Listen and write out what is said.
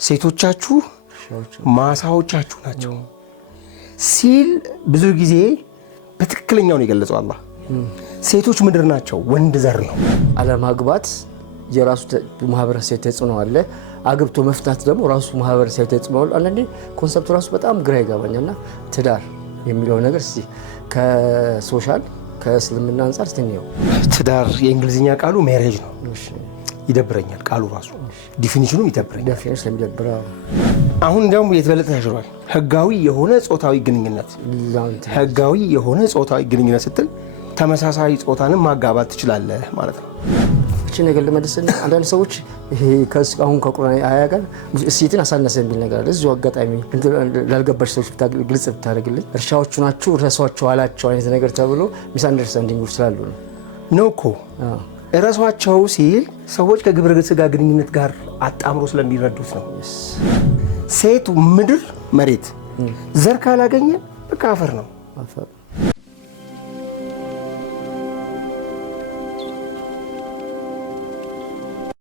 ሴቶቻችሁ ማሳዎቻችሁ ናቸው ሲል ብዙ ጊዜ በትክክለኛው ነው የገለጸው አላህ። ሴቶች ምድር ናቸው፣ ወንድ ዘር ነው። አለማግባት የራሱ ማህበረሰብ ተጽዕኖ አለ። አግብቶ መፍታት ደግሞ ራሱ ማህበረሰብ ተጽዕኖ አለ። አንዳንዴ ኮንሰፕቱ ራሱ በጣም ግራ ይገባኛልና ትዳር የሚለው ነገር እስቲ ከሶሻል ከእስልምና አንፃር ስትነው ትዳር የእንግሊዝኛ ቃሉ ሜሬጅ ነው። ይደብረኛል ቃሉ ራሱ ዲፊኒሽኑም ይደብረኛል። ዴፊኒሽን የሚደብራ አሁን እንደውም የተበለጠ ተሽሯል። ህጋዊ የሆነ ጾታዊ ግንኙነት ህጋዊ የሆነ ጾታዊ ግንኙነት ስትል ተመሳሳይ ጾታንም ማጋባት ትችላለህ ማለት ነው። እቺ ነገር ለመደሰን አንዳንድ ሰዎች ይሄ ከአሁን ከቁርአን አያ ጋር እሴትን አሳነሰ የሚል ነገር አለ። እዚሁ አጋጣሚ ላልገባሽ ሰዎች ግልጽ ብታደርግልኝ። እርሻዎቹ ናችሁ ረሷቸው አላቸው አይነት ነገር ተብሎ ሚስ አንደርስታንዲንግ ስላሉ ነው እኮ እረሷቸው ሲል ሰዎች ከግብረ ስጋ ግንኙነት ጋር አጣምሮ ስለሚረዱት ነው። ሴት ምድር መሬት ዘር ካላገኘ በቃ አፈር ነው።